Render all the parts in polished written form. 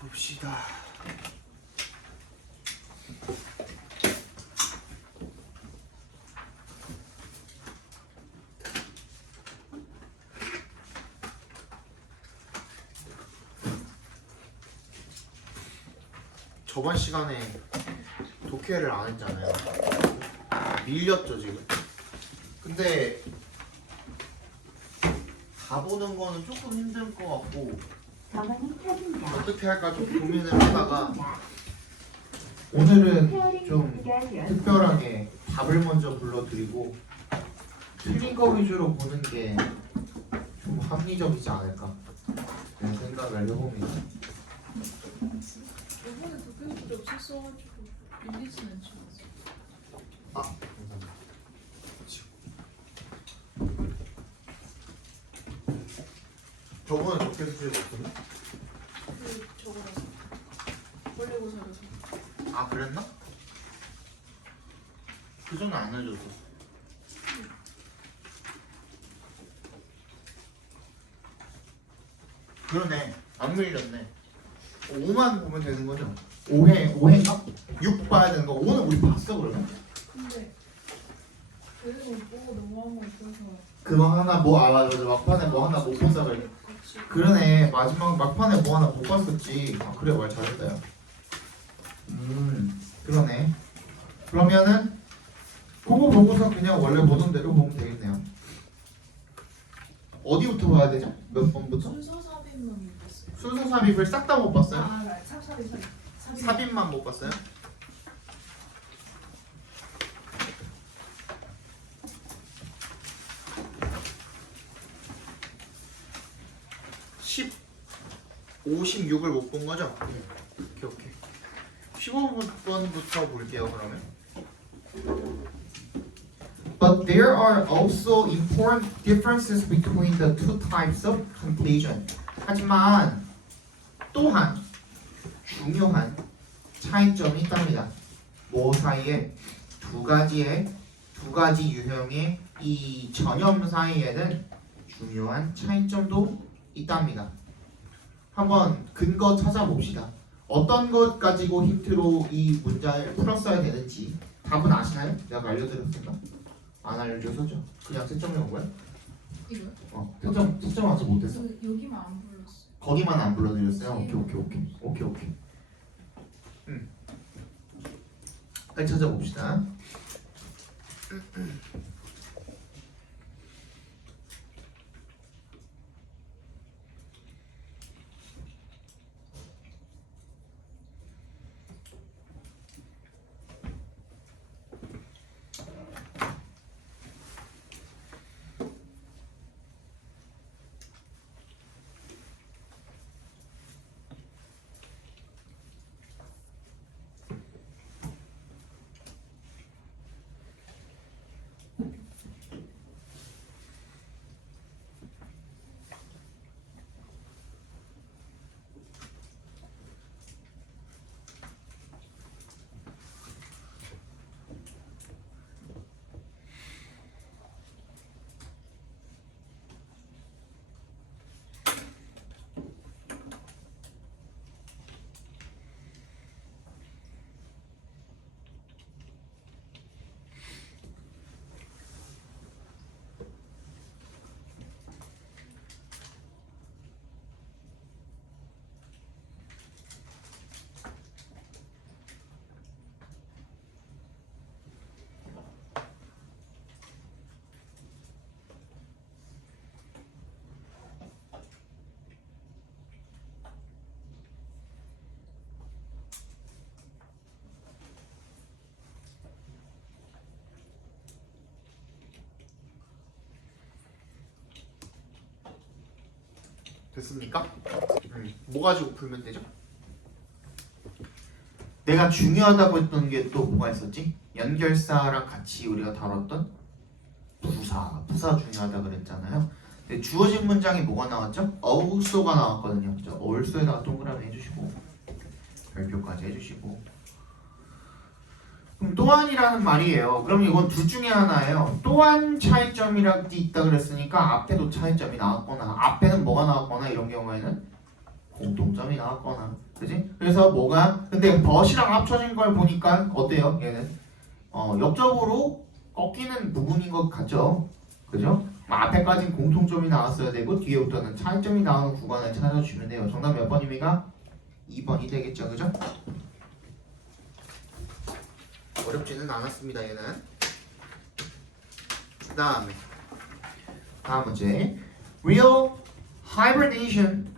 봅시다. 저번 시간에 독해를 안 했잖아요. 밀렸죠 지금. 근데 다 보는 거는 조금 힘들 것 같고 어떻게 할까 좀 고민을 하다가 오늘은 좀 특별하게 답을 먼저 불러드리고 틀린 거 위주로 보는 게 좀 합리적이지 않을까 그런 생각을 해봅니다. 이번에 도쿄에서 없었어가지고 밀리진 않지 않았어? 아, 감사합니다. 저번에 독해 수업이 없었나? 그 저거라서 원래고사라서. 아 그랬나? 그 전에 안 해줬었어. 그러네. 안 밀렸네. 5만 보면 되는 거죠? 5회인가? 6 봐야 되는 거. 오늘 우리 봤어 그러면? 근데 그래서 못 보고 넘어간 거 있어서 그거 하나 맞아 막판에 뭐 하나 못 본다 그래. 같이. 그러네. 마지막 막판에 뭐 하나 못 봤었지. 아 그래 말 잘했다 야. 그러네. 그러면은 그거 보고서 그냥 원래 보던 대로 보면 되겠네요. 어디부터 봐야 되죠? 몇 번부터? 순서 삽입만 못 봤어요. 순서 삽입을 싹 다 못 봤어요? 삽입. 삽입만 못 봤어요? (10) 56을 못 본 거죠? 오케이 15번부터 볼게요 그러면. But there are also important differences between the two types of completion. 하지만 또한 중요한 차이점이 있답니다. 뭐 사이에 두 가지 유형의 이 전염 사이에는 중요한 차이점도 있답니다. 한번 근거 찾아봅시다. 어떤 것 가지고 힌트로 이 문장을 풀었어야 되는지 답은 아시나요? 내가 알려드렸습니다. 안 알려줘서죠. 그냥 채점해 온 거야? 이거요? 채점하지 못했어? 여기만 안 불렀어. 거기만 안 불러드렸어요? 오케이. 빨리 찾아봅시다. 됐습니까? 뭐 가지고 풀면 되죠? 내가 중요하다고 했던 게 또 뭐가 있었지? 연결사랑 같이 우리가 다뤘던 부사 중요하다 그랬잖아요. 근데 주어진 문장이 뭐가 나왔죠? also가 나왔거든요. 그죠? also에다가 동그라미 해주시고 별표까지 해주시고 그럼 또한이라는 말이에요. 그럼 이건 둘 중에 하나예요. 또한 차이점이라고 있다 그랬으니까 앞에도 차이점이 나왔거나 앞에는 뭐가 나왔거나 이런 경우에는 공통점이 나왔거나 그지? 그래서 뭐가 근데 벗이랑 합쳐진 걸 보니까 어때요? 얘는 역적으로 꺾이는 부분인 것 같죠? 그죠? 앞에까지는 공통점이 나왔어야 되고 뒤에부터는 차이점이 나오는 구간을 찾아주면 돼요. 정답 몇 번입니까? 2번이 되겠죠, 그죠? 어렵지는 않았습니다, 얘는. 다음 문제. Real hibernation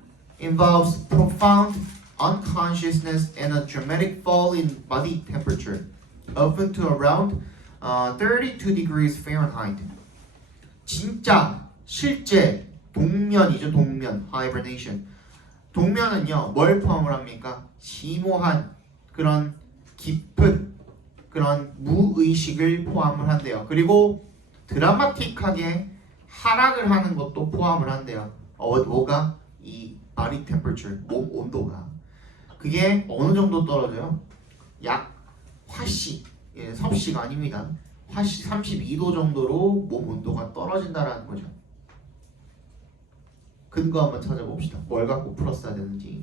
involves profound unconsciousness and a dramatic fall in body temperature, often to around 32 degrees Fahrenheit. 진짜 실제 동면이죠, 동면. hibernation. 동면은요, 뭘 포함을 합니까? 심오한 그런 깊은 그런 무의식을 포함을 한대요. 그리고 드라마틱하게 하락을 하는 것도 포함을 한대요. 뭐가? 이 body temperature, 몸 온도가. 그게 어느 정도 떨어져요? 약 화씨, 섭씨가 아닙니다. 화씨 32도 정도로 몸 온도가 떨어진다라는 거죠. 근거 한번 찾아봅시다. 뭘 갖고 풀었어야 되는지.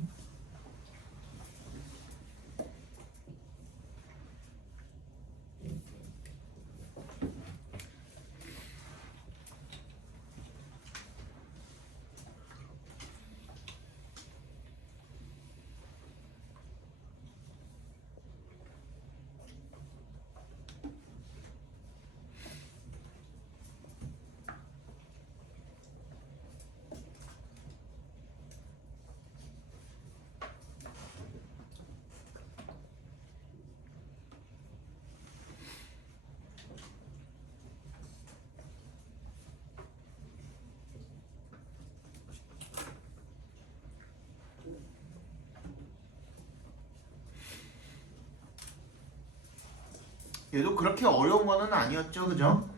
얘도 그렇게 어려운 거는 아니었죠, 그죠?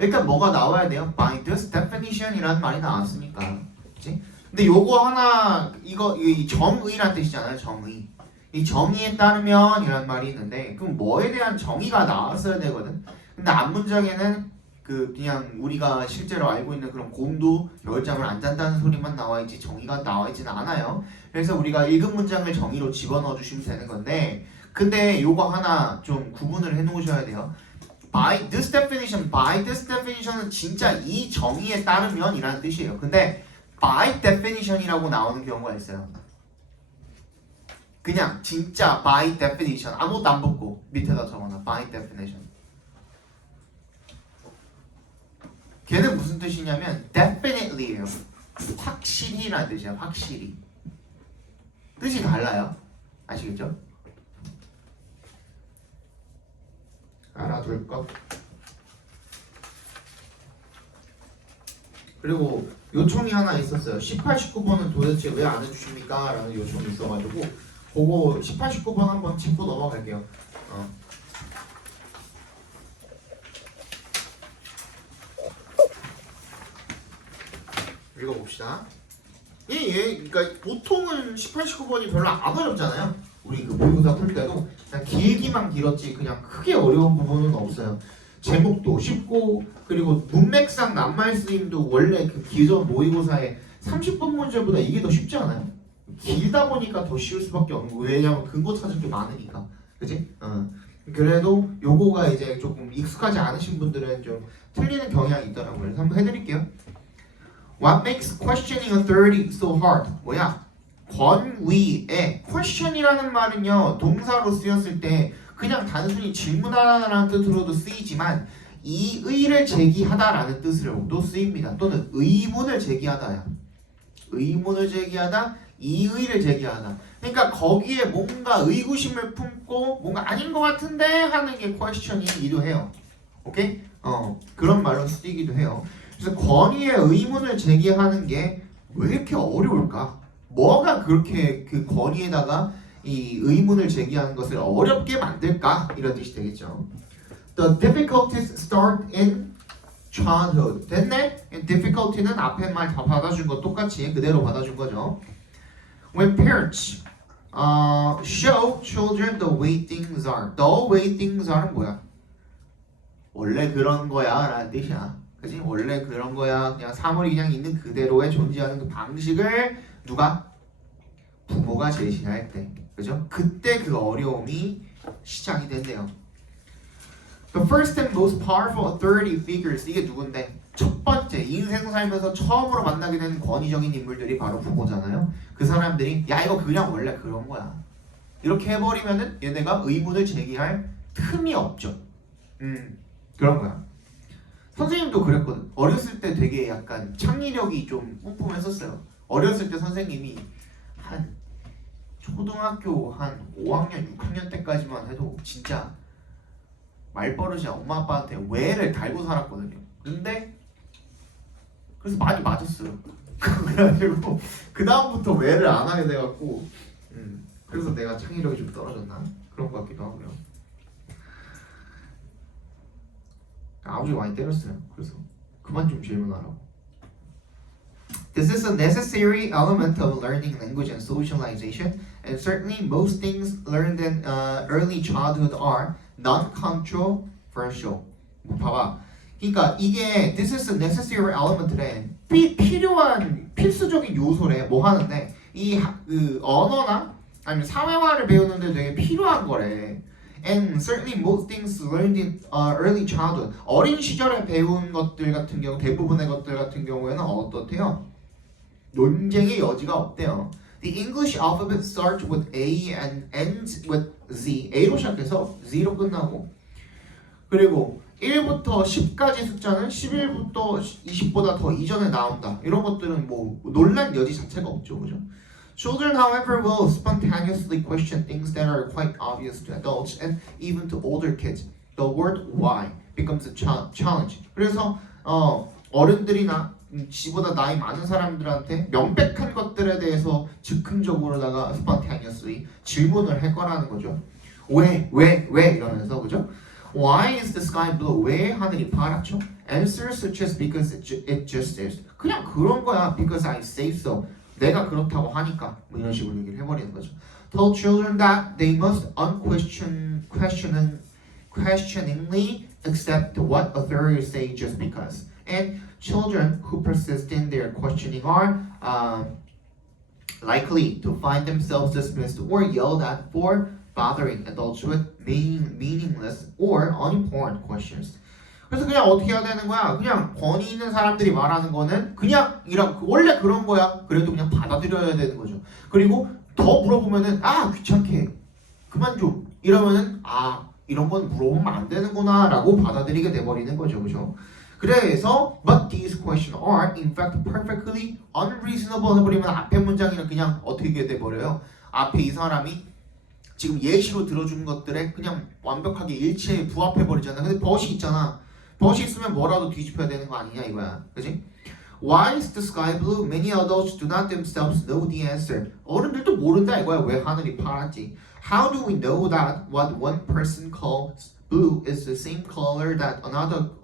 일단 뭐가 나와야 돼요? By this definition이라는 말이 나왔으니까, 그치? 근데 요거 하나 이 정의란 뜻이잖아요, 정의. 이 정의에 따르면 이란 말이 있는데, 그럼 뭐에 대한 정의가 나왔어야 되거든. 근데 앞문장에는 그냥 우리가 실제로 알고 있는 그런 곰도 겨울잠을 안 잔다는 소리만 나와 있지 정의가 나와 있지는 않아요. 그래서 우리가 읽은 문장을 정의로 집어넣어 주시면 되는 건데. 근데 요거 하나 좀 구분을 해 놓으셔야 돼요. By this definition은 진짜 이 정의에 따르면 이라는 뜻이에요. 근데 by definition이라고 나오는 경우가 있어요. 그냥 진짜 by definition 아무것도 안 붙고 밑에다 적어놔. by definition. 걔는 무슨 뜻이냐면 definitely예요. 확실히라는 뜻이야. 확실히. 뜻이 달라요. 아시겠죠? 알아둘 것. 그리고 요청이 하나 있었어요. 18, 19번은 도대체 왜 안 해주십니까? 라는 요청이 있어가지고 그거 18, 19번 한번 짚고 넘어갈게요. 읽어봅시다. 그러니까 보통은 18, 19번이 별로 안 어렵잖아요. 우리 그 모의고사 풀 때도 그냥 길기만 길었지 그냥 크게 어려운 부분은 없어요. 제목도 쉽고 그리고 문맥상 낱말 쓰임도 원래 그 기존 모의고사에 30분 문제보다 이게 더 쉽지 않아요? 길다 보니까 더 쉬울 수밖에 없는 거예요. 왜냐면 근거 찾을 게 많으니까. 그지? 그래도 요거가 이제 조금 익숙하지 않으신 분들은 좀 틀리는 경향이 있더라고요. 그래서 한번 해드릴게요. What makes questioning authority so hard? 뭐야? 권위에 question이라는 말은요 동사로 쓰였을 때 그냥 단순히 질문하다라는 뜻으로도 쓰이지만 이의를 제기하다라는 뜻으로도 쓰입니다. 또는 의문을 제기하다야. 의문을 제기하다, 이의를 제기하다. 그러니까 거기에 뭔가 의구심을 품고 뭔가 아닌 것 같은데 하는 게 question이기도 해요. 오케이? 그런 말로 쓰이기도 해요. 그래서 권위의 의문을 제기하는 게 왜 이렇게 어려울까? 뭐가 그렇게 그 권위에다가 이 의문을 제기하는 것을 어렵게 만들까? 이런 뜻이 되겠죠. The difficulties start in childhood. 됐네? difficulty는 앞에 말 다 받아준 거 똑같이 그대로 받아준 거죠. When parents show children the way things are. The way things are는 뭐야? 원래 그런 거야 라는 뜻이야. 그치? 원래 그런 거야. 그냥 사물이 그냥 있는 그대로의 존재하는 그 방식을 누가? 부모가 제시할 때. 그죠? 그때 그 어려움이 시작이 된대요. The first and most powerful authority figures. 이게 누군데? 첫 번째 인생 살면서 처음으로 만나게 된 권위적인 인물들이 바로 부모잖아요. 그 사람들이 야 이거 그냥 원래 그런 거야. 이렇게 해버리면은 얘네가 의문을 제기할 틈이 없죠. 그런 거야. 선생님도 그랬거든. 어렸을 때 되게 약간 창의력이 좀 뿜뿜했었어요. 어렸을 때 선생님이 한 초등학교 한 5학년, 6학년 때까지만 해도 진짜 말버릇이 엄마 아빠한테 왜를 달고 살았거든요. 근데 그래서 많이 맞았어요. 그래가지고 그 다음부터 왜를 안 하게 돼갖고 그래서 내가 창의력이 좀 떨어졌나 그런 것 같기도 하고요. 아버지 많이 때렸어요. 그래서 그만 좀 질문하라고. This is a necessary element of learning language and socialization, and certainly most things learned in early childhood are non-controversial. 뭐 봐봐. 그러니까 이게 this is a necessary element래. 필요한 필수적인 요소래. 뭐 하는데 이 그 언어나 아니면 사회화를 배우는데 되게 필요한 거래. And certainly most things learned in early childhood. 어린 시절에 배운 것들 같은 경우 대부분의 것들 같은 경우에는 어떻대요? 논쟁의 여지가 없대요. The English alphabet starts with A and ends with Z. A로 시작해서 Z로 끝나고 그리고 1부터 10까지 숫자는 11부터 20보다 더 이전에 나온다. 이런 것들은 뭐 논란 여지 자체가 없죠. 그죠? Children, however, will spontaneously question things that are quite obvious to adults and even to older kids. The word why becomes a challenge. 그래서 어른들이나 지보다 나이 많은 사람들한테 명백한 것들에 대해서 즉흥적으로다가 spontaneously 질문을 할 거라는 거죠. 왜 이러면서 그죠? Why is the sky blue? 왜 하늘이 파랗죠? Answers such as because it just is. 그냥 그런 거야. Because I say so. 내가 그렇다고 하니까 뭐 이런 식으로 얘기를 해버리는 거죠. Tell children that they must questioningly accept what authorities say just because. And children who persist in their questioning are likely to find themselves dismissed or yelled at for bothering adults with meaningless or unimportant questions. 그래서 그냥 어떻게 해야 되는 거야? 그냥 권위 있는 사람들이 말하는 거는 그냥 원래 그런 거야. 그래도 그냥 받아들여야 되는 거죠. 그리고 더 물어보면은 귀찮게 그만 좀 이러면은 이런 건 물어보면 안 되는구나라고 받아들이게 돼버리는 거죠, 그죠? 그래서 but these questions are in fact perfectly unreasonable 해버리면 앞에 문장이랑 그냥 어떻게 돼버려요? 앞에 이 사람이 지금 예시로 들어주는 것들에 그냥 완벽하게 일체에 부합해버리잖아. 근데 벗이 있잖아. 벗이 있으면 뭐라도 뒤집혀야 되는 거 아니냐 이거야. 그치? Why is the sky blue? Many adults do not themselves know the answer. 어른들도 모른다 이거야. 왜 하늘이 파랗지? How do we know that what one person calls blue is the same color that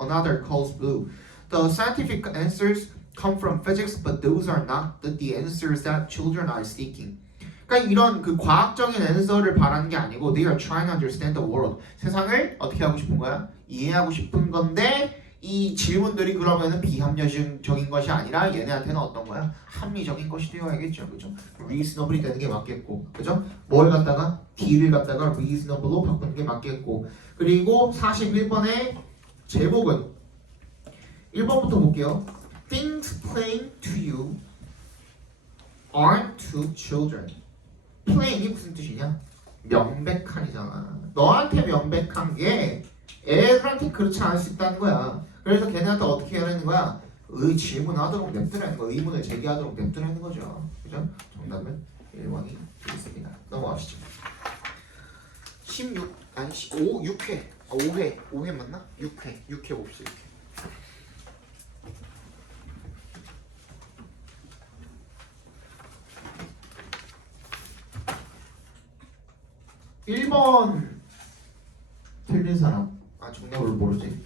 another calls blue? The scientific answers come from physics, but those are not the answers that children are seeking. 그러니까 이런 그 과학적인 앤서를 바라는 게 아니고 they are trying to understand the world. 세상을 어떻게 하고 싶은 거야? 이해하고 싶은 건데 이 질문들이 그러면은 비합리적인 것이 아니라 얘네한테는 어떤 거야? 합리적인 것이 되어야겠죠. 그죠? reasonably 되는 게 맞겠고. 그죠? 뭘 갖다가 D를 갖다가 reasonable로 바꾸는 게 맞겠고. 그리고 41번의 제목은 1번부터 볼게요. Things plain to you aren't to children. plain이 무슨 뜻이냐? 명백한이잖아. 너한테 명백한 게 애들한테 그렇지 않을 수 있다는 거야. 그래서 걔네한테 어떻게 해야 되는 거야? 질문하도록 냅두라는 거, 의문을 제기하도록 냅두라는 거죠. 그죠? 정답은 1번이 되겠습니다. 넘어가시죠. 6회. 5회 맞나? 6회 봅시다. 1번 틀린 사람 정답을 모르지?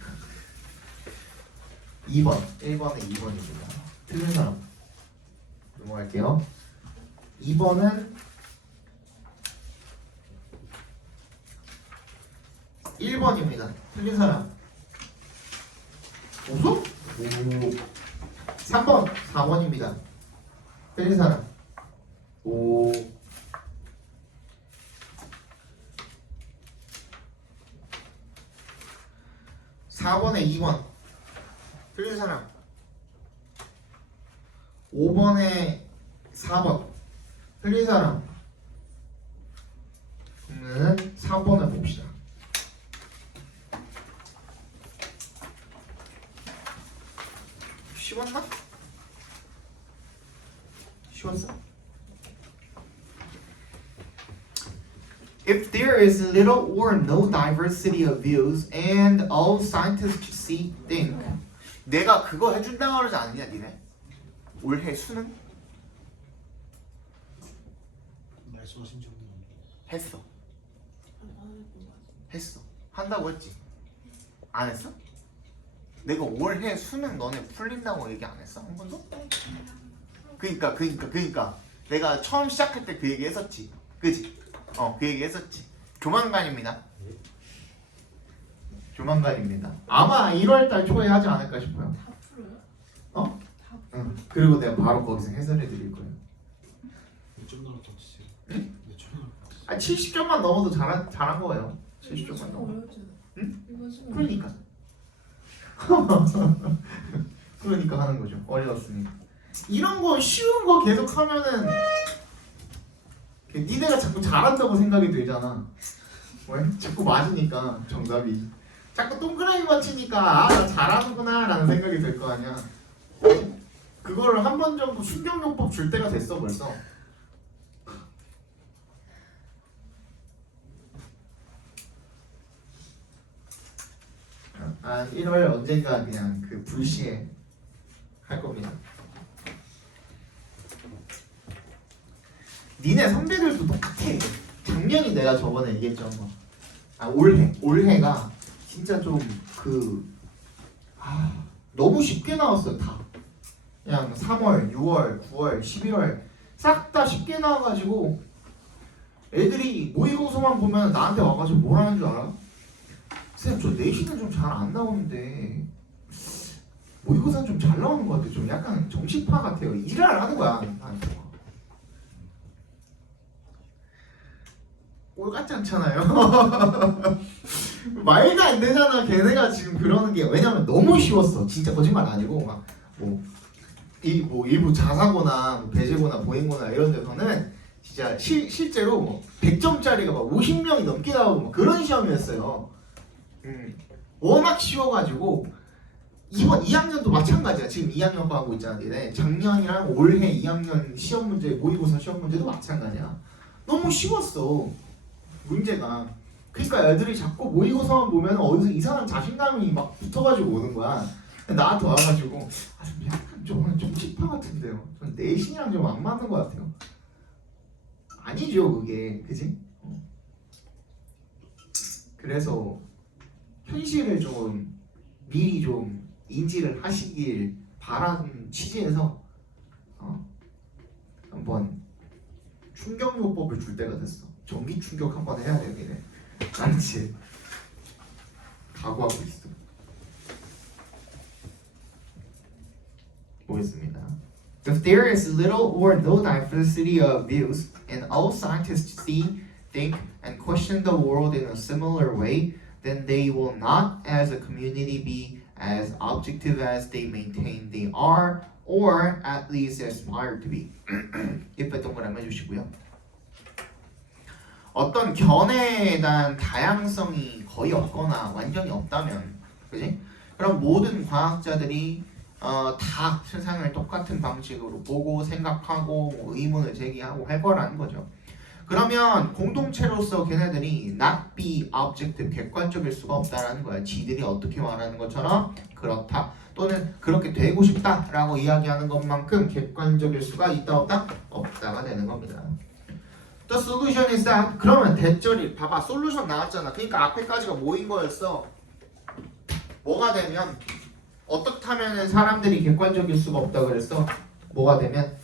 1번에 2번입니다. 틀린 사람 넘어갈게요. 2번은 1번입니다. 틀린 사람 없어? 오. 3번 4번입니다. 틀린 사람 오. 4번에 2번 틀린 사람 5번에 4번 틀린 사람. 그러면 3번을 봅시다. 쉬웠나? 쉬웠어? If there is little or no diversity of views and all scientists think 내가 그거 해준다고 그러지 않냐 니네? 올해 수능? 말씀하신 적은 했어. 했어. 한다고 했지? 안 했어? 내가 올해 수능 너네 풀린다고 얘기 안 했어? 한 번도? 그니까 내가 처음 시작할 때 그 얘기 했었지. 그지? 그 얘기 했었지. 조만간입니다. 조만간입니다. 아마 1월달 초에 하지 않을까 싶어요. 다 풀어요? 어? 다 응. 그리고 내가 바로 거기서 해설해 드릴 거예요. 몇점 나왔다고 했어요? 응? 몇점 나왔다고 했어요? 70점만 넘어도 잘한 거예요. 70점만 넘어. 어려웠잖아. 응? 이번 수능 그러니까. 그러니까 하는 거죠. 어려웠으니까. 이런 거 쉬운 거 계속 하면은 니네가 자꾸 잘한다고 생각이 되잖아. 왜? 자꾸 맞으니까 정답이. 자꾸 동그라미 맞히니까 아, 나 잘하는구나 라는 생각이 들 거 아니야. 그거를 한 번 정도 순경요법 줄 때가 됐어 벌써. 아 1월 언젠가 그냥 그 불시에 할 겁니다. 니네 선배들도 똑같아. 작년이 내가 저번에 얘기했죠 한번. 올해가 진짜 좀 너무 쉽게 나왔어요 다. 그냥 3월, 6월, 9월, 11월 싹 다 쉽게 나와가지고 애들이 모의고사만 보면 나한테 와가지고 뭐라는 줄 알아? 쌤 저 내신은 좀 잘 안 나오는데 모의고사는 좀 잘 나오는 것 같아요. 좀 약간 정시파 같아요. 일을 하는 거야 나한테. 꼴 같지 않잖아요. 말도 안 되잖아. 걔네가 지금 그러는 게 왜냐면 너무 쉬웠어. 진짜 거짓말 아니고 막 일부 자사고나 뭐 배제고나 보행고나 이런 데서는 진짜 실제로 뭐 100점짜리가 막 50명이 넘게 나오고 막 그런 시험이었어요. 워낙 쉬워가지고 이번 2학년도 마찬가지야. 지금 2학년 거 하고 있잖아. 니네 작년이랑 올해 2학년 시험 문제 모의고사 시험 문제도 마찬가지야. 너무 쉬웠어. 문제가. 그러니까 애들이 자꾸 모의고사만 보면 어디서 이상한 자신감이 막 붙어가지고 오는 거야. 나한테 와가지고 좀 약간 좀 정치파 같은데요. 좀 내신이랑 좀 안 맞는 것 같아요. 아니죠 그게. 그지? 그래서 현실을 좀 미리 좀 인지를 하시길 바라는 취지에서 한번 충격요법을 줄 때가 됐어. 전기 충격 한번 해야 되겠네. 알지? 각오하고 있어. 보겠습니다. If there is little or no diversity of views, and all scientists see, think, and question the world in a similar way, then they will not, as a community, be as objective as they maintain they are, or at least aspire to be. 옆에 동그라미 해주시고요. 어떤 견해에 대한 다양성이 거의 없거나 완전히 없다면, 그지? 그럼 모든 과학자들이 다 세상을 똑같은 방식으로 보고 생각하고 뭐 의문을 제기하고 할 거라는 거죠. 그러면 공동체로서 걔네들이 not be objective, 객관적일 수가 없다라는 거야. 지들이 어떻게 말하는 것처럼 그렇다 또는 그렇게 되고 싶다라고 이야기하는 것만큼 객관적일 수가 있다 없다? 없다가 되는 겁니다. The solution is that. 그러면 대절이 봐봐 솔루션 나왔잖아. 그러니까 앞에까지가 뭐인 거였어? 뭐가 되면 어떻게 하면 사람들이 객관적일 수가 없다 그랬어? 뭐가 되면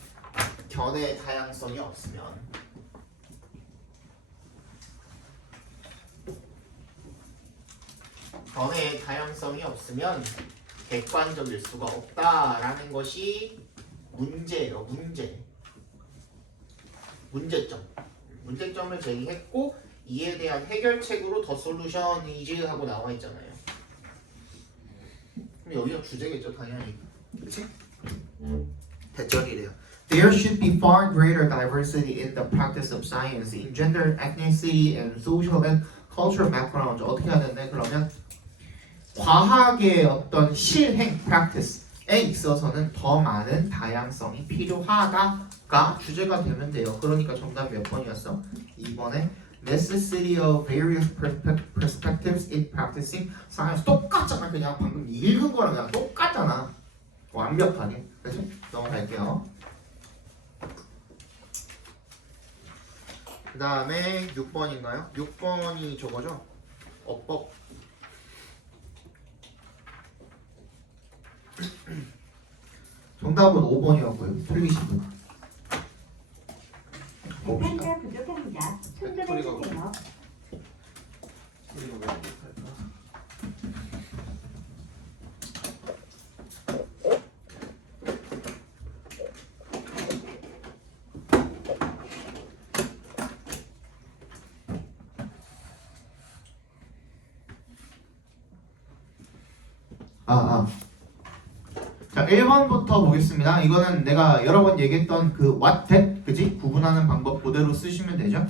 견해의 다양성이 없으면. 변의 다양성이 없으면 객관적일 수가 없다라는 것이 문제예요. 문제점을 제기했고 이에 대한 해결책으로 더 솔루션 이즈 하고 나와 있잖아요. 그럼 여기가 주제겠죠, 당연히. 그렇지? 대절이래요. There should be far greater diversity in the practice of science in gender, ethnicity, and social and cultural background. 어떻게 해야 되는데? 그러면 과학의 어떤 실행, practice에 있어서는 더 많은 다양성이 필요하다가 주제가 되면 돼요. 그러니까 정답 몇 번이었어? 2번에 necessity of various perspectives in practicing science. 똑같잖아. 그냥 방금 읽은 거랑 그냥 똑같잖아. 완벽하게. 그렇지? 넘어갈게요. 그 다음에 6번인가요? 6번이 저거죠? 어법. 정답은 5번이었고요. 틀리신 분. 봅시다. 대판자 부족합니다. 충전해주세요. 자, 1번부터 보겠습니다. 이거는 내가 여러 번 얘기했던 그 what that, 그지? 구분하는 방법 그대로 쓰시면 되죠.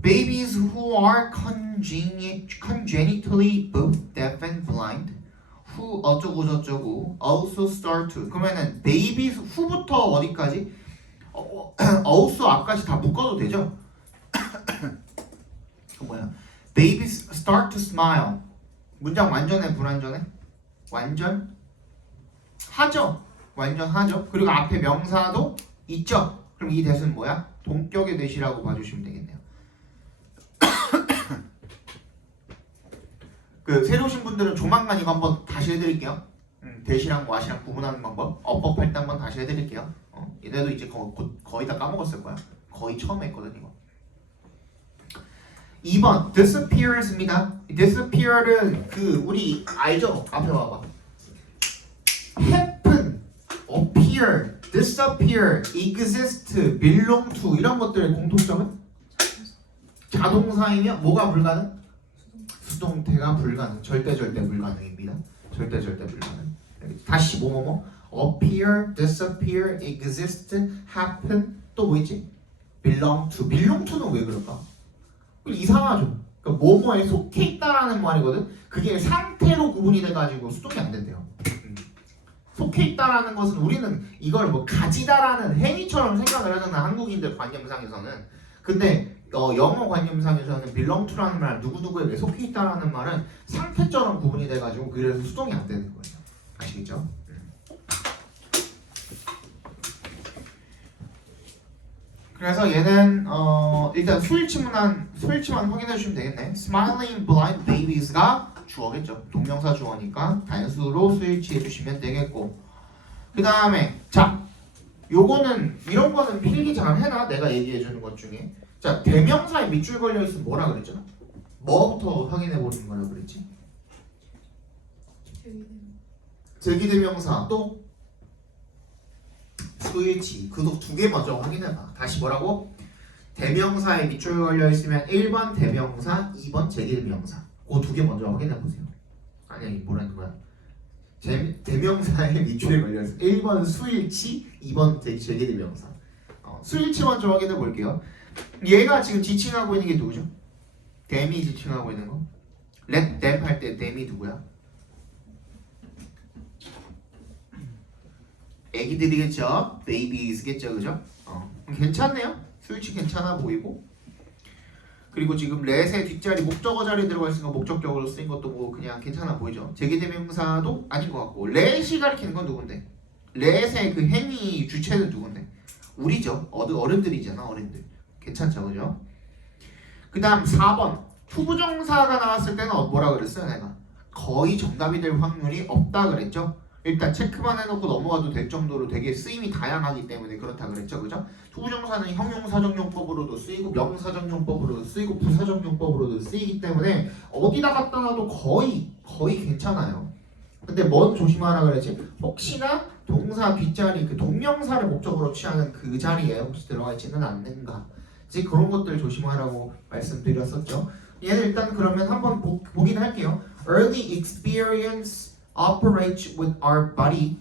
Babies who are congenitally both deaf and blind, who 어쩌고 저쩌고 also start to. 그러면은 babies who부터 어디까지? also 앞까지 다 묶어도 되죠? 그 뭐야? Babies start to smile. 문장 완전해 불완전해? 완전? 하죠. 완전 하죠. 그리고 앞에 명사도 있죠. 그럼 이 대수는 뭐야? 동격의 대시라고 봐주시면 되겠네요. 그 새로 오신 분들은 조만간 이거 한번 다시 해드릴게요. 대시랑 와시랑 구분하는 방법 어법할 때 한번 다시 해드릴게요. 얘네도 이제 거의 다 까먹었을 거야. 거의 처음 했거든 이거. 2번 disappears입니다. disappear은 그 우리 알죠? 앞에 봐봐. happen, appear, disappear, exist, belong to 이런 것들의 공통점은 자동사이며 뭐가 불가능? 수동태가 불가능. 절대 불가능입니다. 절대 불가능. 다시 뭐뭐뭐 appear, disappear, exist, happen 또 뭐 있지? belong to. belong to는 왜 그럴까? 이상하죠. 그러니까 뭐뭐에 속해 있다라는 말이거든. 그게 상태로 구분이 돼가지고 수동이 안 된대요. 속해 있다라는 것은 우리는 이걸 뭐 가지다라는 행위처럼 생각을 하잖아. 한국인들 관념상에서는. 근데 영어 관념상에서는 belong to라는 말, 누구누구에게 속해 있다라는 말은 상태처럼 구분이 돼가지고 그래서 수동이 안 되는 거예요. 아시겠죠? 그래서 얘는 일단 수일치만 확인해 주시면 되겠네. Smiling blind babies가 주어겠죠. 동명사 주어니까 단수로 수일치해 주시면 되겠고. 그 다음에 자, 요거는 이런 거는 필기 잘 해놔. 내가 얘기해 주는 것 중에. 자, 대명사에 밑줄 걸려 있으면 뭐라 그랬죠? 뭐부터 확인해 보는 거라 그랬지? 제기대명사 또 수일치. 그도 두 개 먼저 확인해봐. 다시 뭐라고? 대명사에 밑줄 걸려 있으면 1번 대명사, 2번 제기대명사. 그 두 개 먼저 확인해 보세요. 아니 뭐라는 거야? 대명사에 밑줄에 걸려 있어. 1번 수일치, 2번 제기대명사. 수일치 먼저 확인해 볼게요. 얘가 지금 지칭하고 있는 게 누구죠? 댐이 지칭하고 있는 거. let them 할 때 댐이 누구야? 애기들이겠죠? babies겠죠, 그죠? 괜찮네요. 수일치 괜찮아 보이고. 그리고 지금 let의 뒷자리 목적어 자리에 들어가 있으니까 목적격으로 쓰인 것도 뭐 그냥 괜찮아 보이죠. 제기대명사도 아닌 것 같고. let이 가리키는 건 누군데? let의 그 행위 주체는 누군데? 우리죠. 어른들이잖아. 어른들. 괜찮죠, 그죠? 그 다음 4번 투부정사가 나왔을 때는 뭐라 그랬어요? 내가 거의 정답이 될 확률이 없다 그랬죠. 일단 체크만 해놓고 넘어가도 될 정도로 되게 쓰임이 다양하기 때문에 그렇다 그랬죠, 그죠? 투부정사는 형용사정용법으로도 쓰이고 명사정용법으로도 쓰이고 부사정용법으로도 쓰이기 때문에 어디다 갖다 놔도 거의 괜찮아요. 근데 뭔 조심하라 그랬지? 혹시나 동사 뒷자리 그 동명사를 목적으로 취하는 그 자리에 혹시 들어가 있지는 않는가? 이제 그런 것들 조심하라고 말씀드렸었죠. 얘는 일단 그러면 한번 보긴 할게요. Early experience operates with our body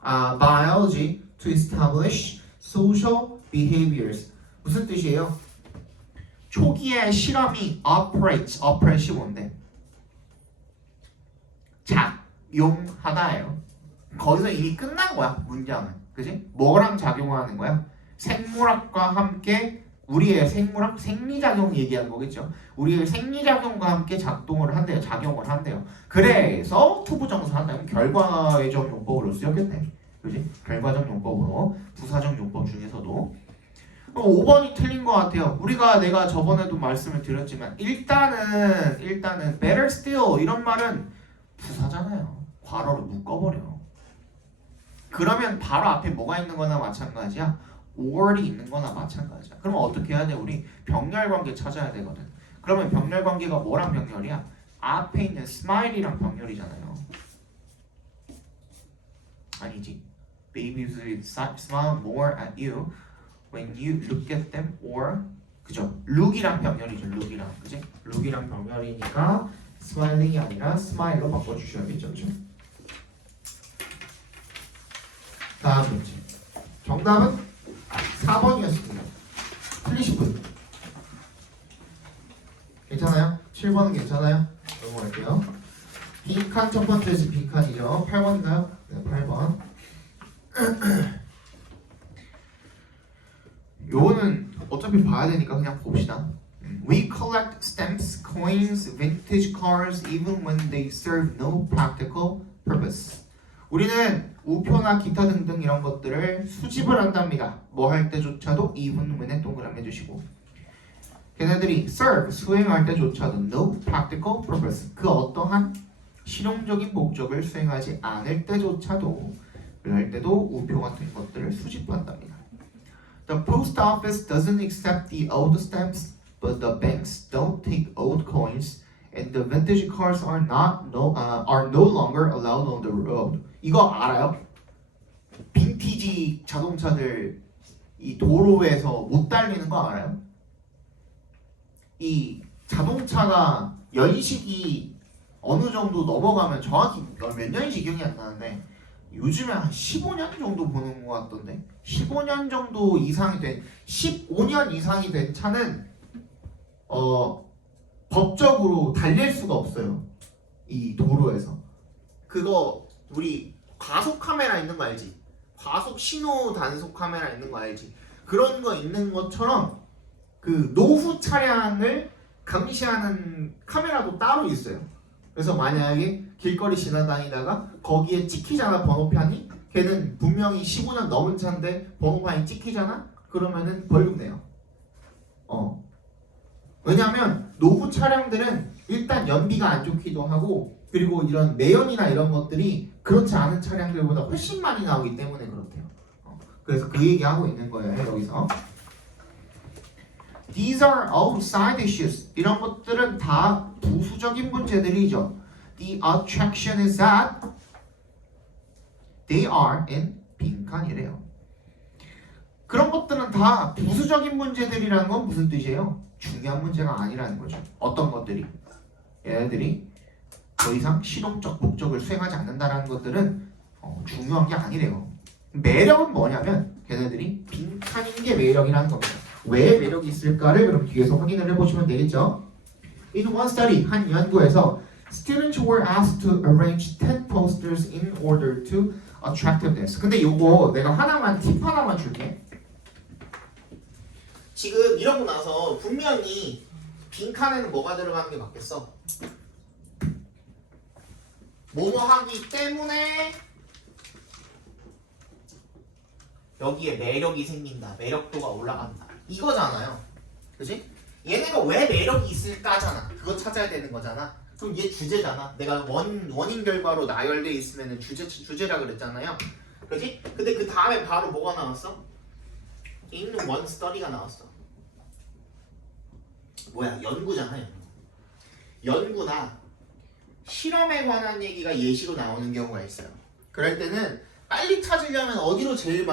biology to establish social behaviors. 무슨 뜻이에요? 초기의 실험이 operate이 뭔데? 작용하다예요. 거기서 이미 끝난 거야, 문장은. 그지? 뭐랑 작용하는 거야? 생물학과 함께 우리의 생물학 생리작용 얘기하는 거겠죠. 우리의 생리작용과 함께 작용을 한대요. 그래서 투부정사 한다면 결과적 용법으로 쓰였겠네. 그지? 결과적 용법으로 부사적 용법 중에서도 5번이 틀린 것 같아요. 내가 저번에도 말씀을 드렸지만 일단은 better still 이런 말은 부사잖아요. 괄호로 묶어버려. 그러면 바로 앞에 뭐가 있는 거나 마찬가지야. or이 있는 거나 마찬가지야. 그러면 어떻게 해야 돼? 우리 병렬관계 찾아야 되거든. 그러면 병렬관계가 뭐랑 병렬이야? 앞에 있는 smile이랑 병렬이잖아요. 아니지. Babies will smile more at you when you look at them or 그죠? look이랑 병렬이죠. look이랑 그지? look이랑 병렬이니까 smiling이 아니라 smile로 바꿔주셔야겠죠. 그죠? 다음 문제. 정답은 4번이었습니다. 틀리신 분 괜찮아요? 7번은 괜찮아요? 넘어갈게요. 빈칸 첫 번째지 빈칸이죠. 8번인가요? 네, 8번. 요거는 어차피 봐야 되니까 그냥 봅시다. We collect stamps, coins, vintage cars even when they serve no practical purpose. 우리는 우표나 기타 등등 이런 것들을 수집을 한답니다. 뭐 할 때조차도 even when에 동그라미 해주시고 걔네들이 serve, 수행할 때조차도 no practical purpose 그 어떠한 실용적인 목적을 수행하지 않을 때조차도 그럴 때도 우표 같은 것들을 수집한답니다. The post office doesn't accept the old stamps, but the banks don't take old coins, and the vintage cars are no longer allowed on the road. 이거 알아요? 빈티지 자동차들 이 도로에서 못 달리는 거 알아요? 이 자동차가 연식이 어느 정도 넘어가면 정확히 몇 년인지 기억이 안 나는데 요즘에 한 15년 정도 보는 것 같던데 15년 정도 이상이 된 15년 이상이 된 차는 법적으로 달릴 수가 없어요. 이 도로에서. 그거 우리 과속 카메라 있는 거 알지? 과속 신호 단속 카메라 있는 거 알지? 그런 거 있는 것처럼 그 노후 차량을 감시하는 카메라도 따로 있어요. 그래서 만약에 길거리 지나다니다가 거기에 찍히잖아 번호판이 걔는 분명히 15년 넘은 차인데 번호판이 찍히잖아? 그러면은 벌금 내요. 왜냐하면 노후 차량들은 일단 연비가 안 좋기도 하고 그리고 이런 매연이나 이런 것들이 그렇지 않은 차량들보다 훨씬 많이 나오기 때문에 그렇대요. 그래서 그 얘기하고 있는 거예요 여기서. These are all side issues. 이런 것들은 다 부수적인 문제들이죠. The attraction is that they are in 빈칸이래요. 그런 것들은 다 부수적인 문제들이라는 건 무슨 뜻이에요? 중요한 문제가 아니라는 거죠. 어떤 것들이? 얘네들이 더 이상 실용적 목적을 수행하지 않는다는 것들은 중요한 게 아니래요. 매력은 뭐냐면 걔네들이 빈칸인 게 매력이라는 겁니다. 왜 매력이 있을까를 그럼 뒤에서 확인을 해보시면 되겠죠. In one study, 한 연구에서 students were asked to arrange 10 posters in order to attractiveness. 근데 요거 내가 팁 하나만 줄게. 지금 이러고 나서 분명히 빈칸에는 뭐가 들어가는 게 맞겠어? 뭐뭐 하기 때문에 여기에 매력이 생긴다. 매력도가 올라간다. 이거잖아요. 그지? 얘네가 왜 매력이 있을까잖아. 그거 찾아야 되는 거잖아. 그럼 얘 주제잖아. 내가 원인 결과로 나열돼 있으면 주제라 그랬잖아요. 그지? 근데 그 다음에 바로 뭐가 나왔어? in one study가 나왔어. 뭐야? 연구잖아. 연구나 실험에 관한 얘기가 예시로 나오는 경우가 있어요. 그럴 때는 빨리 찾으려면 어디로 제일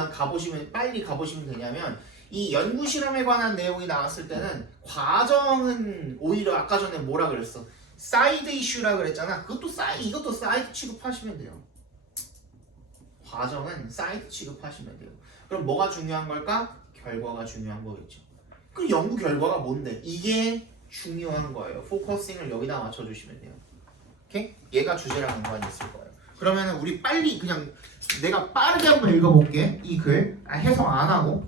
빨리 가보시면 되냐면 이 연구 실험에 관한 내용이 나왔을 때는 과정은 오히려 아까 전에 뭐라 그랬어? 사이드 이슈라 그랬잖아. 이것도 사이드 취급하시면 돼요. 과정은 사이드 취급하시면 돼요. 그럼 뭐가 중요한 걸까? 결과가 중요한 거겠죠. 그럼 연구 결과가 뭔데? 이게 중요한 거예요. 포커싱을 여기다 맞춰주시면 돼요. 오케이? 얘가 주제랑 연관이 있을 거예요. 그러면은 우리 빨리 그냥 내가 빠르게 한번 읽어볼게. 이 글 해석 안 하고.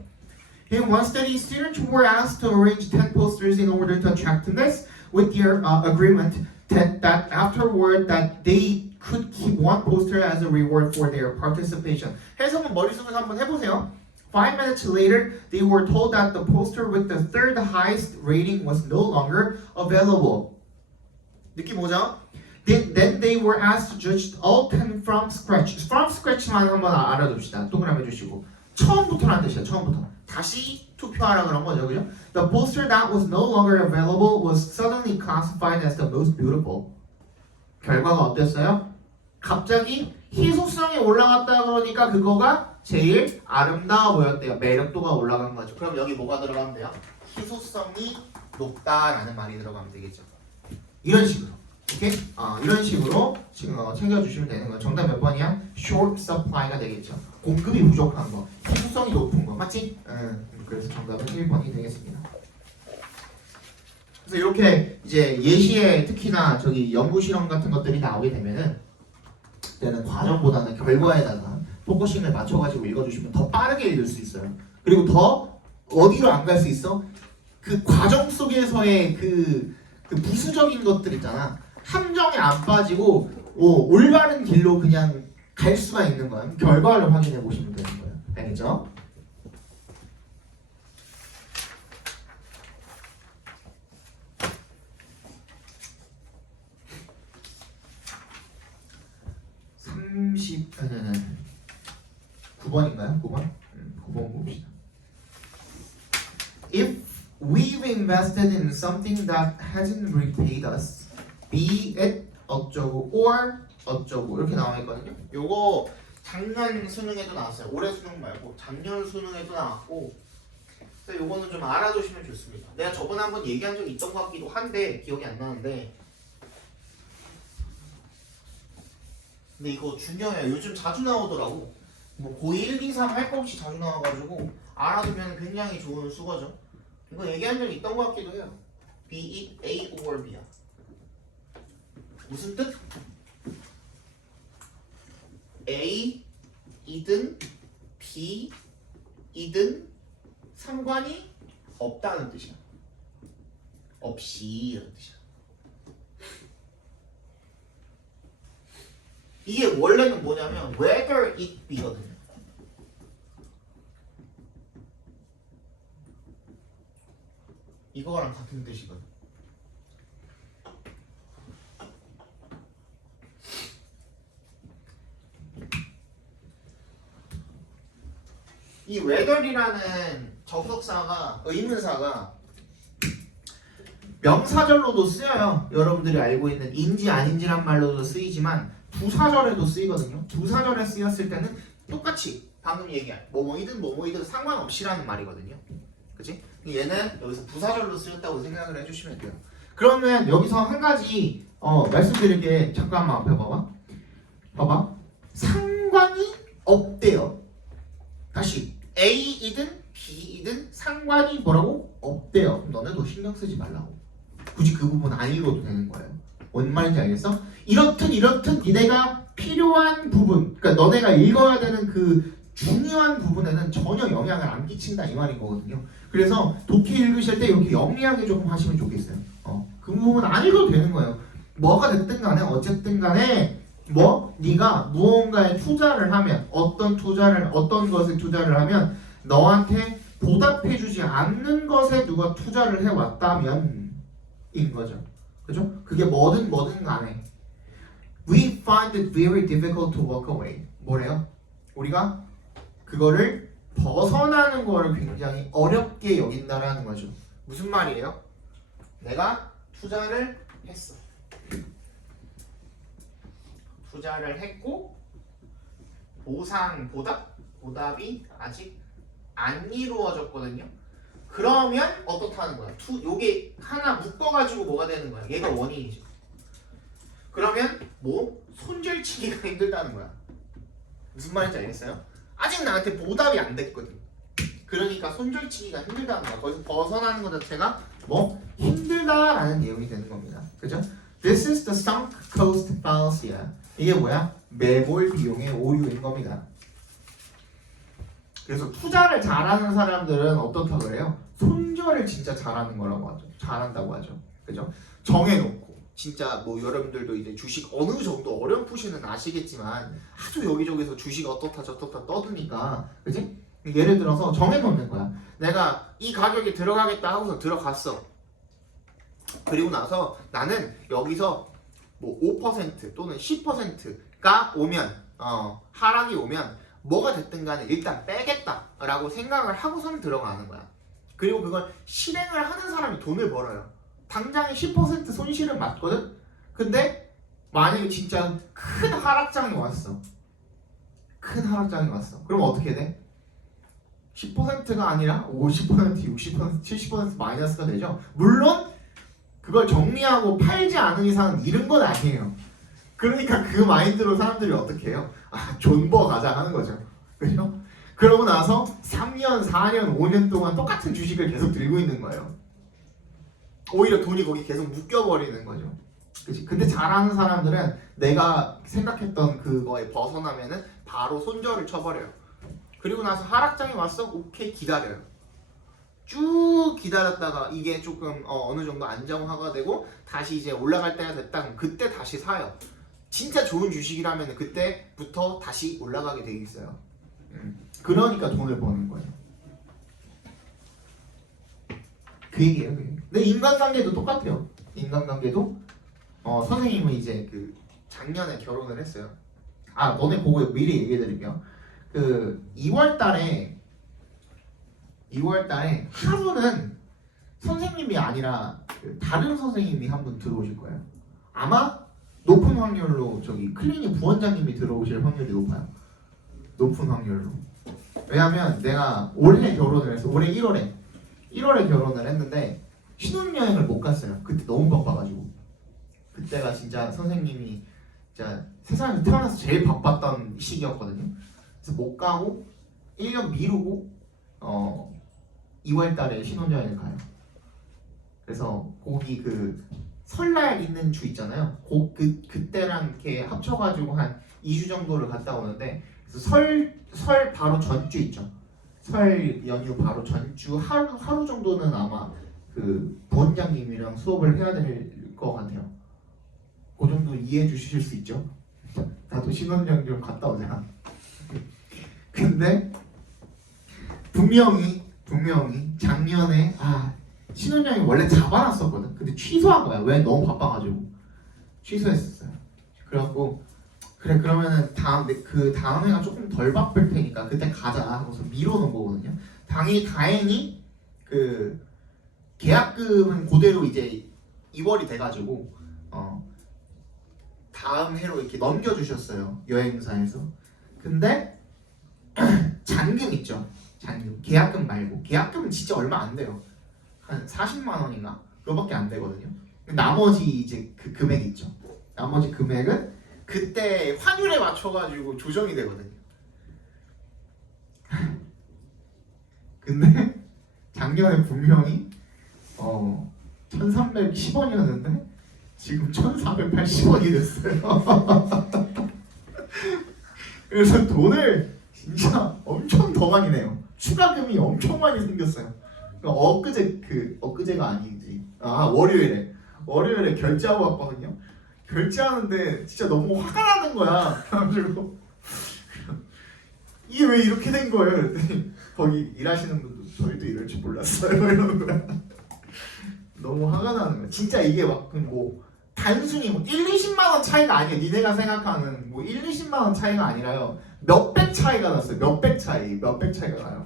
In one study, students were asked to arrange 10 posters in order to attractiveness with their agreement that afterward that they could keep one poster as a reward for their participation. 해석은 머릿속에서 한번 해보세요. 5 minutes later, they were told that the poster with the third highest rating was no longer available. 느낌 오죠? Then they were asked to judge all 10 from scratch. From scratch만 한번 알아둡시다. 동그라미 해주시고. 처음부터란 뜻이야. 처음부터. 다시 투표하라 그런 거죠. 그죠? The poster that was no longer available was suddenly classified as the most beautiful. 결과가 어땠어요? 갑자기 희소성이 올라갔다 그러니까 그거가 제일 아름다워 보였대요. 매력도가 올라간 거죠. 그럼 여기 뭐가 들어가면 돼요? 희소성이 높다라는 말이 들어가면 되겠죠. 이런 식으로. 오케이? 이런 식으로 지금 챙겨주시면 되는 거예요. 정답 몇 번이야? Short supply가 되겠죠. 공급이 부족한 거, 희소성이 높은 거, 맞지? 그래서 정답은 1번이 되겠습니다. 그래서 이렇게 이제 예시에 특히나 저기 연구 실험 같은 것들이 나오게 되면은 때는 과정보다는 결과에다가 포커싱을 맞춰가지고 읽어주시면 더 빠르게 읽을 수 있어요. 그리고 더 어디로 안 갈 수 있어? 그 과정 속에서의 그 부수적인 것들 있잖아. 함정에 안 빠지고 올바른 길로 그냥 갈 수가 있는 거야. 결과를 확인해 보시면 되는 거예요. 알겠죠? 아니. 9번인가요? 9번? 9번 봅시다. If we've invested in something that hasn't repaid us, be it 어쩌고 or 어쩌고 이렇게 나와 있거든요. 요거 작년 수능에도 나왔어요. 올해 수능 말고 작년 수능에도 나왔고. 그래서 요거는 좀 알아두시면 좋습니다. 내가 저번에 한번 얘기한 적이 있던 것 같기도 한데 기억이 안 나는데. 근데 이거 중요해요. 요즘 자주 나오더라고. 뭐 고2 1, 2, 3 할 거 없이 자주 나와가지고 알아두면 굉장히 좋은 수거죠. 이거 얘기한 적이 있던 것 같기도 해요. Be it A or B야. 무슨 뜻? A이든 B이든 상관이 없다는 뜻이야. 없이 이런 뜻이야. 이게 원래는 뭐냐면 whether it be거든요. 이거랑 같은 뜻이거든. 이 whether이라는 접속사가 의문사가 명사절로도 쓰여요. 여러분들이 알고 있는 인지 아닌지란 말로도 쓰이지만 부사절에도 쓰이거든요. 부사절에 쓰였을 때는 똑같이 방금 얘기한 뭐뭐이든 상관없이라는 말이거든요. 그치? 얘는 여기서 부사절로 쓰였다고 생각을 해주시면 돼요. 그러면 여기서 한 가지 말씀드릴 게 잠깐만 앞에 봐봐. 상관이 없대요. 다시 A이든 B이든 상관이 뭐라고? 없대요. 그럼 너네도 신경 쓰지 말라고. 굳이 그 부분 안 읽어도 되는 거예요. 뭔 말인지 알겠어? 이렇든 니네가 필요한 부분, 그러니까 너네가 읽어야 되는 그 중요한 부분에는 전혀 영향을 안 끼친다 이 말인 거거든요. 그래서 독해 읽으실 때 이렇게 영리하게 조금 하시면 좋겠어요. 그 부분 안 읽어도 되는 거예요. 뭐가 됐든 간에 어쨌든 간에 네가 무언가에 투자를 하면 어떤 것에 투자를 하면 너한테 보답해주지 않는 것에 누가 투자를 해왔다면 인 거죠. 그죠? 그게 뭐든 간에 we find it very difficult to walk away. 뭐래요? 우리가 그거를 벗어나는 거를 굉장히 어렵게 여긴다라는 거죠. 무슨 말이에요? 내가 투자를 했어. 투자를 했고 보답이 아직 안 이루어졌거든요. 그러면 어떻다는 거야? 요게 하나 묶어가지고 뭐가 되는 거야? 얘가 원인이죠. 그러면 뭐 손절치기가 힘들다는 거야. 무슨 말인지 알겠어요? 아직 나한테 보답이 안 됐거든. 그러니까 손절치기가 힘들다는 거야. 거기서 벗어나는 것 자체가 뭐 힘들다라는 내용이 되는 겁니다. 그죠? This is the sunk cost fallacy. 이게 뭐야? 매몰 비용의 오류인 겁니다. 그래서 투자를 잘하는 사람들은 어떻다 그래요? 손절을 진짜 잘하는 거라고 하죠. 잘한다고 하죠. 그죠? 정해놓고 진짜 뭐 여러분들도 이제 주식 어느 정도 어렴풋이는 아시겠지만 하도 여기저기서 주식 어떻다 저떻다 떠드니까 그지? 예를 들어서 정해놓는 거야. 내가 이 가격에 들어가겠다 하고서 들어갔어. 그리고 나서 나는 여기서 뭐 5% 또는 10%가 오면 하락이 오면 뭐가 됐든 간에 일단 빼겠다라고 생각을 하고선 들어가는 거야. 그리고 그걸 실행을 하는 사람이 돈을 벌어요. 당장에 10% 손실은 맞거든? 근데 만약에 진짜 큰 하락장이 왔어. 큰 하락장이 왔어. 그럼 어떻게 돼? 10%가 아니라 50%, 60%, 70% 마이너스가 되죠. 물론 그걸 정리하고 팔지 않은 이상은 잃은 건 아니에요. 그러니까 그 마인드로 사람들이 어떻게 해요? 존버 가자 하는 거죠. 그죠? 그러고 나서 3년, 4년, 5년 동안 똑같은 주식을 계속 들고 있는 거예요. 오히려 돈이 거기 계속 묶여버리는 거죠. 그치? 근데 잘하는 사람들은 내가 생각했던 그거에 벗어나면은 바로 손절을 쳐버려요. 그리고 나서 하락장이 왔어? 오케이, 기다려요. 쭉 기다렸다가 이게 조금 어느 정도 안정화가 되고 다시 이제 올라갈 때가 됐다 그럼 그때 다시 사요. 진짜 좋은 주식이라면 그때부터 다시 올라가게 돼 있어요. 그러니까 돈을 버는 거예요. 그 얘기예요. 근데 인간관계도 똑같아요. 인간관계도 선생님은 이제 그 작년에 결혼을 했어요. 너네 그거 미리 얘기해드릴게요. 그 2월달에 하루는 선생님이 아니라 그 다른 선생님이 한 분 들어오실 거예요. 아마 높은 확률로 저기 클리닉 부원장님이 들어오실 확률이 높아요. 높은 확률로. 왜냐면 내가 올해 결혼을 해서 올해 1월에 결혼을 했는데 신혼여행을 못 갔어요. 그때 너무 바빠가지고. 그때가 진짜 선생님이 진짜 세상에서 태어나서 제일 바빴던 시기였거든요. 그래서 못 가고 1년 미루고 2월 달에 신혼여행을 가요. 그래서 거기 그 설날 있는 주 있잖아요. 그때랑 이렇게 합쳐가지고 한 2주 정도를 갔다 오는데 그래서 설 바로 전주 있죠. 설 연휴 바로 전주 하루 정도는 아마 그 부원장님이랑 수업을 해야 될 것 같아요. 그 정도 이해해 주실 수 있죠? 나도 신혼여행 좀 갔다 오자. 근데 분명히 작년에 신혼여행 원래 잡아놨었거든. 근데 취소한 거야. 왜? 너무 바빠가지고 취소했었어요. 그래갖고 그래 그러면은 그 다음 해가 조금 덜 바쁠 테니까 그때 가자 하고서 미뤄놓은 거거든요. 다행히 그 계약금은 그대로 이제 2월이 돼가지고 다음 해로 이렇게 넘겨주셨어요. 여행사에서. 근데 잔금 있죠. 잔금. 계약금 말고. 계약금은 진짜 얼마 안 돼요. 한 40만 원인가? 그거밖에 안 되거든요. 나머지 이제 그 금액 있죠. 나머지 금액은 그때 환율에 맞춰가지고 조정이 되거든요. 근데 작년에 분명히 1310원이었는데 지금 1480원이 됐어요. 그래서 돈을 진짜 엄청 더 많이 내요. 추가금이 엄청 많이 생겼어요. 그러니까 엊그제가 아니지. 월요일에 결제하고 왔거든요. 결제하는데 진짜 너무 화가 나는 거야. 그래가지고 이게 왜 이렇게 된 거예요? 그랬더니 거기 일하시는 분도 저희도 이럴 줄 몰랐어요. 이러는 거야. 너무 화가 나는 거야. 진짜 이게 막 뭐 단순히 뭐 1, 20만 원 차이가 아니야. 니네가 생각하는 뭐 1, 20만 원 차이가 아니라요. 몇백 차이가 났어요. 몇백 차이가 나요.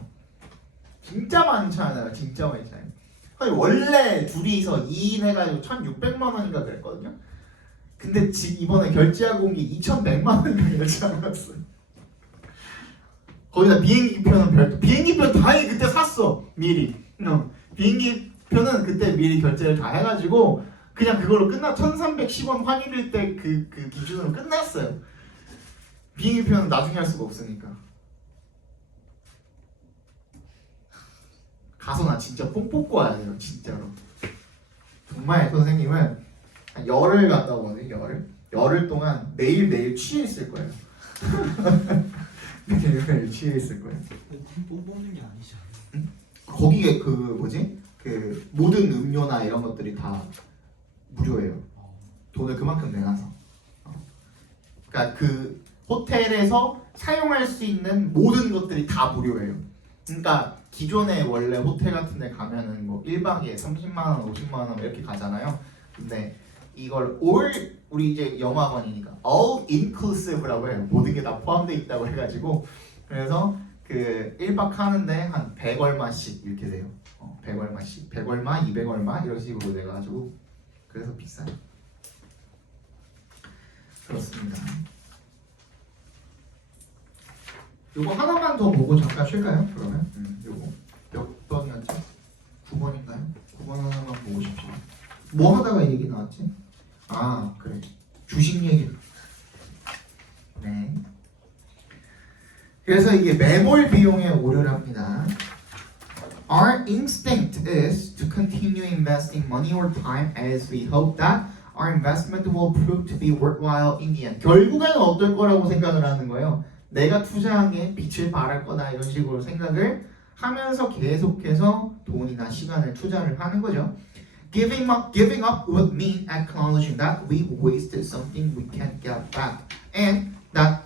진짜 많은 차이 나요. 진짜 많이 차이. 아니, 원래 둘이서 2인 해가지고 1,600만 원인가 그랬거든요. 근데 이번에 결제하고 온 게 2,100만 원인가 결제하고 왔어요. 거기다 비행기표는 별도. 비행기표 다행히 그때 샀어. 미리. 비행기표는 그때 미리 결제를 다 해가지고 그냥 그걸로 1,310원 환율일 때 그 기준으로 끝났어요. 비행기표는 나중에 할 수가 없으니까. 가서 나 진짜 뽕 뽑고 와야 돼요. 진짜로. 정말 선생님은 한 열흘 갔다 오거든요. 열흘 동안 매일 취해 있을 거예요. 매일 취해 있을 거예요. 뽕 뽑는 게 아니지 않아요? 거기에 그 뭐지? 그 모든 음료나 이런 것들이 다 무료예요. 돈을 그만큼 내놔서. 그러니까 그 호텔에서 사용할 수 있는 모든 것들이 다 무료예요. 그러니까 기존에 원래 호텔 같은 데 가면은 뭐 1박에 30만 원, 50만 원 이렇게 가잖아요. 근데 이걸 우리 이제 영화관이니까 all inclusive라고 해요. 모든 게 다 포함되어 있다고 해가지고 그래서 그 1박 하는데 한 100 얼마씩 이렇게 돼요. 100 얼마씩, 100 얼마, 200 얼마 이런 식으로 돼가지고 그래서 비싸요. 그렇습니다. 요거 하나만 더 보고 잠깐 쉴까요? 그러면 요거 몇 번이었죠? 9번인가요? 9번 하나만 보고 싶죠. 뭐 하다가 얘기 나왔지? 아 그래 주식 얘기. 네. 그래서 이게 매몰 비용에 오류랍니다. Our instinct is to continue investing money or time as we hope that our investment will prove to be worthwhile in the end. 결국에는 어떨 거라고 생각을 하는 거예요. 내가 투자한 게 빛을 발할 거다 이런 식으로 생각을 하면서 계속해서 돈이나 시간을 투자를 하는 거죠. Giving up would mean acknowledging that we wasted something we can't get back, and that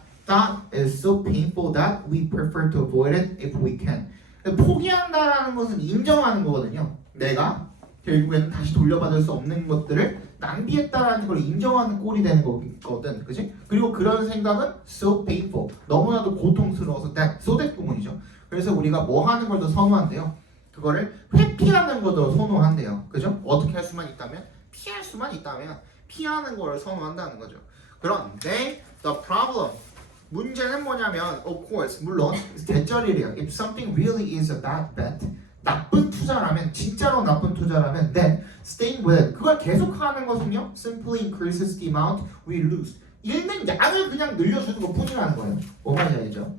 is so painful that we prefer to avoid it if we can. 포기한다라는 것은 인정하는 거거든요. 내가 결국에는 다시 돌려받을 수 없는 것들을 낭비했다라는 걸 인정하는 꼴이 되는 거거든, 그지? 그리고 그런 생각은 so painful, 너무나도 고통스러워서 so that 부분이죠. 그래서 우리가 뭐 하는 걸 더 선호한대요? 그거를 회피하는 걸 더 선호한대요, 그죠? 어떻게 할 수만 있다면? 피할 수만 있다면 피하는 걸 선호한다는 거죠. 그런데 the problem, 문제는 뭐냐면 of course, 물론 대절이래요. If something really is a bad bet, 나쁜 투자라면, 진짜로 나쁜 투자라면 then staying with it, 그걸 계속하는 것은요 simply increases the amount we lose, 잃는 양을 그냥 늘려주는 것 뿐이라는 거예요. 뭔 말인지 알죠?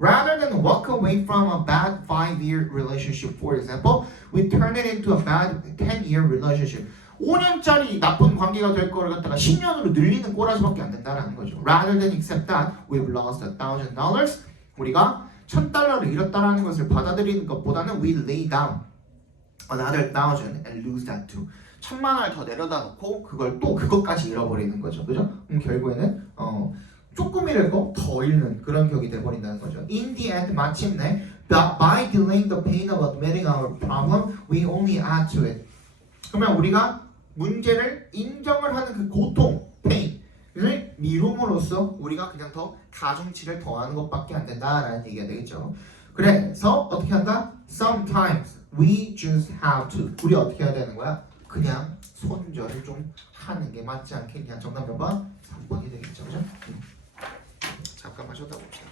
Rather than walk away from a bad 5-year relationship, for example, we turn it into a bad 10-year relationship. 5년짜리 나쁜 관계가 될 거를 갖다가 10년으로 늘리는 꼬라지밖에 안 된다라는 거죠. Rather than accept that we've lost $1,000, 우리가 $1,000를 잃었다라는 것을 받아들이는 것보다는 we lay down another 1,000 and lose that too. 1,000만 원을 더 내려다 놓고 그걸 또 그것까지 잃어버리는 거죠, 그죠? 결국에는 조금 잃을 거 더 잃는 그런 격이 돼버린다는 거죠. In the end, 마침내 by delaying the pain of admitting our problem, we only add to it. 그러면 우리가 문제를 인정을 하는 그 고통, pain을 미룸으로써 우리가 그냥 더 가중치를 더하는 것밖에 안 된다라는 얘기가 되겠죠. 그래서 어떻게 한다? Sometimes we just have to. 우리 어떻게 해야 되는 거야? 그냥 손절을 좀 하는 게 맞지 않겠냐? 정답 몇 번? 3번이 되겠죠, 그죠? 잠깐만 쳐다봅시다.